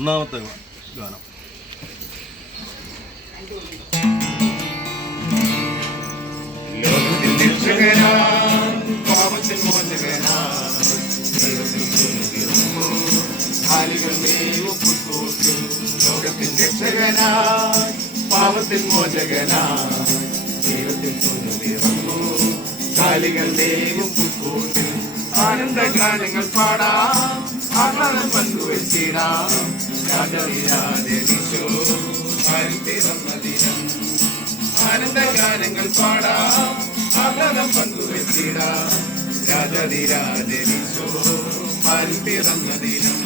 ഒന്നാമത്തെ ഗാനം. ലോകത്തിൻ രക്ഷകനായി പാപത്തിൻ മോചകനായി ദൈവത്തിൽ തുന്നുവിറങ്ങൂ കാലികൾ ദൈവം പുൽക്കൂട്ടിൽ ആനന്ദഗാനങ്ങൾ പാടാം ആഹ്ലാദം പങ്കുവച്ചിടാം രാജവിരാജനീശോ പിറന്ന ദിനം ആനന്ദഗാനങ്ങൾ പാടാം ആഹ്ലാദം പങ്കുവച്ചിടാം രാജവിരാജനീശോ പിറന്ന ദിനം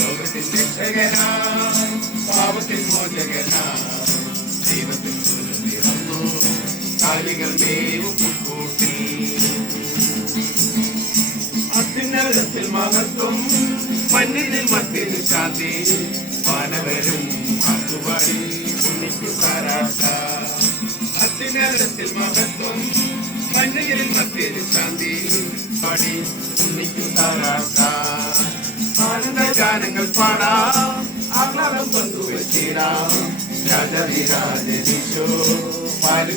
ലോകത്തിൻ രക്ഷകനായി പാപത്തിൻ മോചകനായി ദൈവത്തിൽ തുന്നുവിറങ്ങൂ കാലികൾ ദൈവം പുൽക്കൂട്ടിൽ അത്യുന്നതത്തിൽ മഹത്വം മണ്ണിൽ മത്തിൽ ശാന്തി വാനവരും ആട്ടുപാടി ഉണ്ണിക്കു താരാട്ട അത്യുന്നതത്തിൽ മഹത്വം മണ്ണിൽ മത്തിൽ ശാന്തി പാടി ഉണ്ണിക്കു താരാട്ട ആനന്ദഗാനങ്ങൾ പാടാം ആഹ്ലാദം പങ്കുവച്ചിടാം രാജവിരാജനീശോ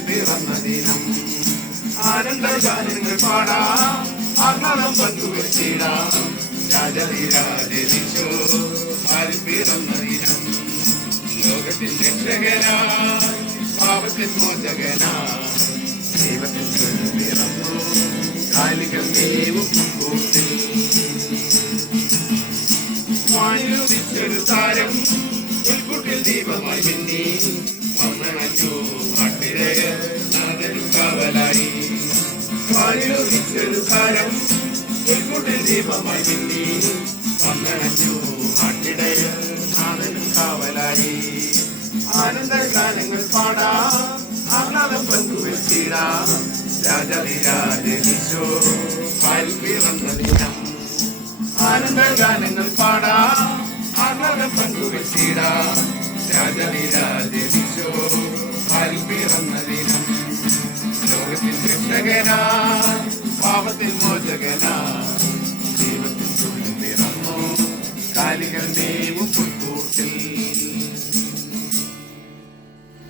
പിറന്ന ദിനം ആനന്ദഗാനങ്ങൾ പാടാം ആഹ്ലാദം പങ്കുവച്ചിടാം രാജവിരാജനീശോ പിറന്ന ദിനം ലോകത്തിൻ രക്ഷകനായി പാപത്തിൻ മോചകനായി ദൈവത്തിൽ പിറന്നു കാലികൾ ദൈവം കൂട്ടി വായുവിച്ചൊരു താരം ഉൾക്കൂട്ടിൽ ദീപമായി മിന്നി വന്നണഞ്ഞു നാട്ടിരയർ നാദനും കാവലായി വായുവിച്ചൊരു താരം ഉൾക്കൂട്ടിൽ ദീപമായി മിന്നി വന്നണഞ്ഞു നാട്ടിരയർ നാദനും കാവലായി ആനന്ദഗാനങ്ങൾ പാടാം ആഹ്ലാദം പങ്കുവച്ചിടാം രാജവിരാജനീശോ പിറന്ന ദിനം ആനന്ദഗാനങ്ങൾ പാടാം ആഹ്ലാദം പങ്കുവച്ചിടാം രാജവിരാജനീശോ പിറന്ന ദിനം ലോകത്തിൻ രക്ഷകനായി പാപത്തിൻ മോചകനായി ദൈവത്തിൽ തുള്ളിപ്പിറന്നു കാലികൾ ദൈവം പുൽക്കൂട്ടിൽ.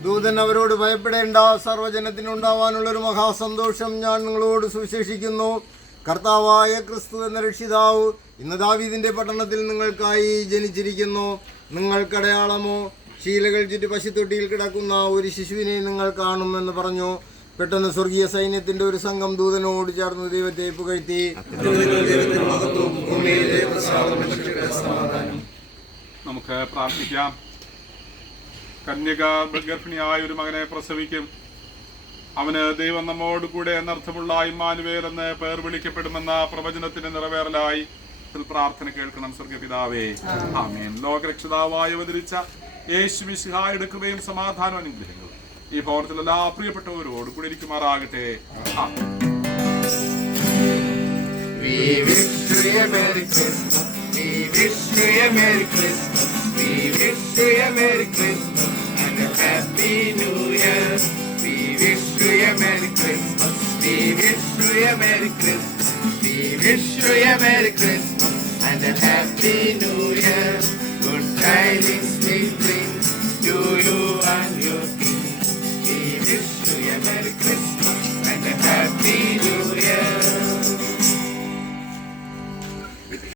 ദൂതൻ അവരോട് ഭയപ്പെടേണ്ട, സർവ്വജനത്തിനുണ്ടാവാനുള്ളൊരു മഹാസന്തോഷം ഞാൻ നിങ്ങളോട് സുവിശേഷിക്കുന്നു. കർത്താവായ ക്രിസ്തു എന്ന രക്ഷിതാവ് ഇന്ന് ദാവീദിന്റെ പട്ടണത്തിൽ നിങ്ങൾക്കായി ജനിച്ചിരിക്കുന്നു. നിങ്ങൾക്കടയാളമോ ശീലകൾ ചുറ്റി പശുത്തൊട്ടിയിൽ കിടക്കുന്ന ഒരു ശിശുവിനെ നിങ്ങൾ കാണുമെന്ന് പറഞ്ഞു. പെട്ടെന്ന് സ്വർഗീയ സൈന്യത്തിന്റെ ഒരു സംഘം ദൂതനോട് ചേർന്ന് ദൈവത്തെ പുകഴ്ത്തി. നമുക്ക് പ്രാർത്ഥിക്കാം. കന്യക ഗർഭിണിയായ ഒരു മകനെ പ്രസവിക്കും. അവന് ദൈവം നമ്മോട് കൂടെ എന്നർത്ഥമുള്ള ഇമ്മാനുവേൽ എന്ന് പേർ വിളിക്കപ്പെടുമെന്ന പ്രവചനത്തിന്റെ നിറവേറലായി പ്രാർത്ഥന കേൾക്കണം. സ്വർഗപിതാവേ, ആമേൻ. ലോകരക്ഷിതാവായി അവതരിച്ച യേശു മിശിഹായുടെ കൃപയും സമാധാനം അനുഗ്രഹങ്ങളും ഈ ഭവനത്തിൽ എല്ലാ പ്രിയപ്പെട്ടവരോട് കൂടി ഇരിക്കുമാറാകട്ടെ. Merry Christmas, we wish you a Merry Christmas, we wish you a Merry Christmas and a Happy New Year. Good tidings we